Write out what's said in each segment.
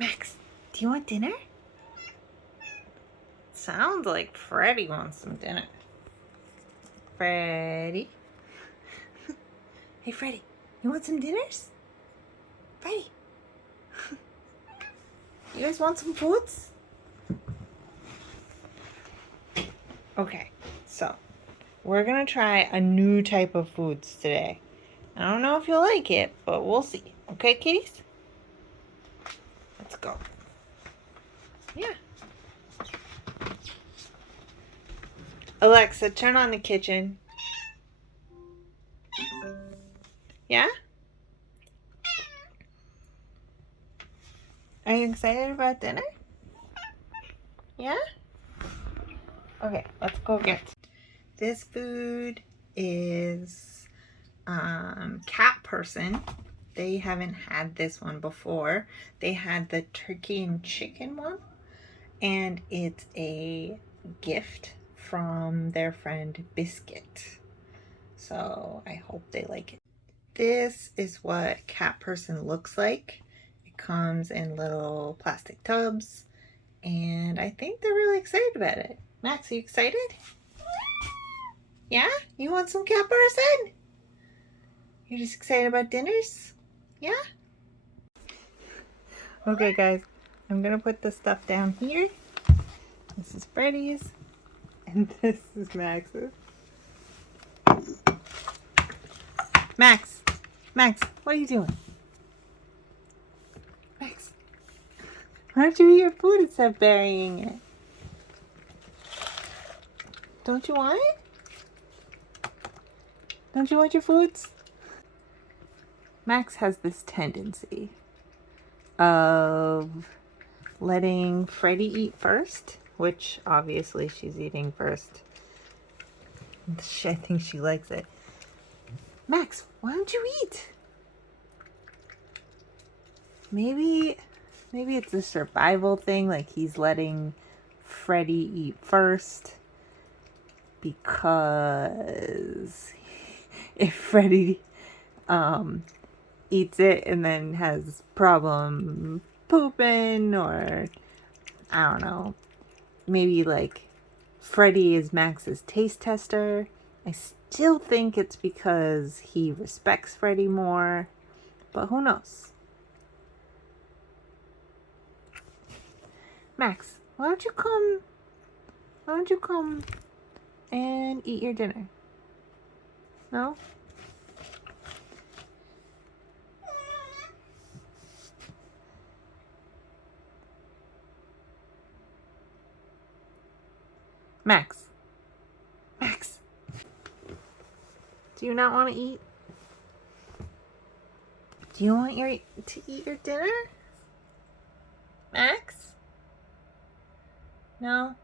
Max, do you want dinner? Sounds like Freddy wants some dinner. Freddy? Hey, Freddy, you want some dinners? Freddy? You guys want some foods? Okay, so we're gonna try a new type of foods today. I don't know if you'll like it, but we'll see. Okay, kitties? Let's go. Yeah. Alexa, turn on the kitchen. Yeah? Are you excited about dinner? Yeah? Okay, let's go get. This food is Cat Person. They haven't had this one before. They had the turkey and chicken one, and it's a gift from their friend Biscuit. So I hope they like it. This is what Cat Person looks like. It comes in little plastic tubs, and I think they're really excited about it. Max, are you excited? Yeah? You want some Cat Person? You're just excited about dinners? Yeah? Okay, guys. I'm gonna put the stuff down here. This is Freddy's. And this is Max's. Max! Max, what are you doing? Max! Why don't you eat your food instead of burying it? Don't you want it? Don't you want your foods? Max has this tendency of letting Freddy eat first, which obviously she's eating first. I think she likes it. Max, why don't you eat? Maybe it's a survival thing, like he's letting Freddy eat first because if Freddy eats it and then has problem pooping, or I don't know, maybe like Freddy is Max's taste tester. I still think it's because he respects Freddy more, but who knows? Max, why don't you come and eat your dinner? No? Max. Max. Do you not want to eat? Do you want to eat your dinner? Max? No?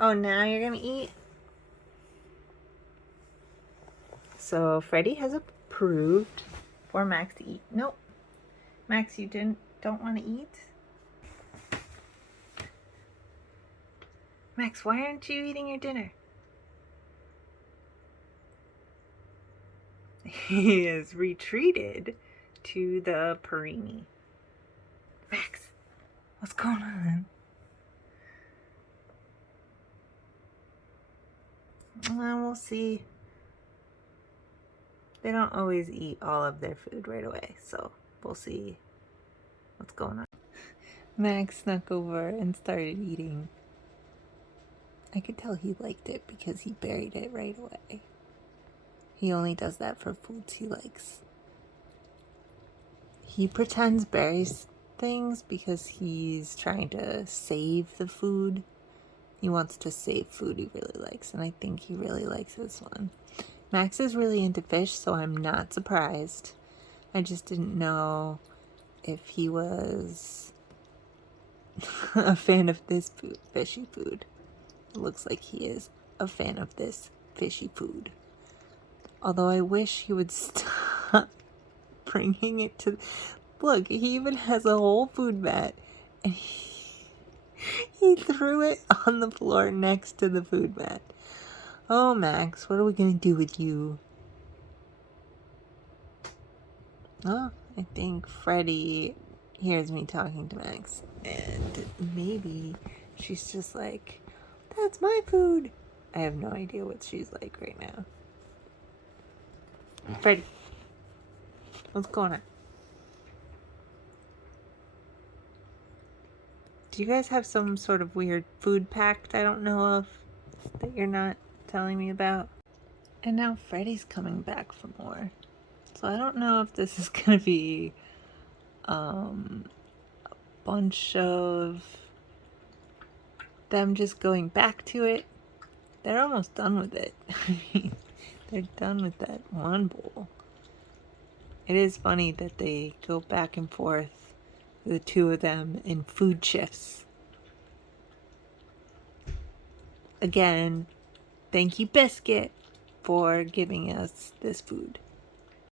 Oh, now you're gonna eat? So Freddy has approved for Max to eat. Nope. Max, you don't want to eat? Max, why aren't you eating your dinner? He has retreated to the Perini. Max, what's going on? We'll see. They don't always eat all of their food right away, so we'll see what's going on. Max snuck over and started eating. I could tell he liked it because he buried it right away. He only does that for foods he likes. He pretends buries things because he's trying to save the food. He wants to save food he really likes, and I think he really likes this one. Max is really into fish, so I'm not surprised. I just didn't know if he was a fan of this food, fishy food. It looks like he is a fan of this fishy food. Although I wish he would stop bringing it to... Look, he even has a whole food mat, and he threw it on the floor next to the food mat. Oh, Max, what are we going to do with you? Oh, I think Freddy hears me talking to Max, and maybe she's just like, that's my food. I have no idea what she's like right now. Freddy, what's going on? Do you guys have some sort of weird food pact I don't know of that you're not telling me about? And now Freddy's coming back for more. So I don't know if this is gonna be a bunch of them just going back to it. They're almost done with it. I mean, they're done with that one bowl. It is funny that they go back and forth, the two of them, in food shifts. Again, thank you, Biscuit, for giving us this food.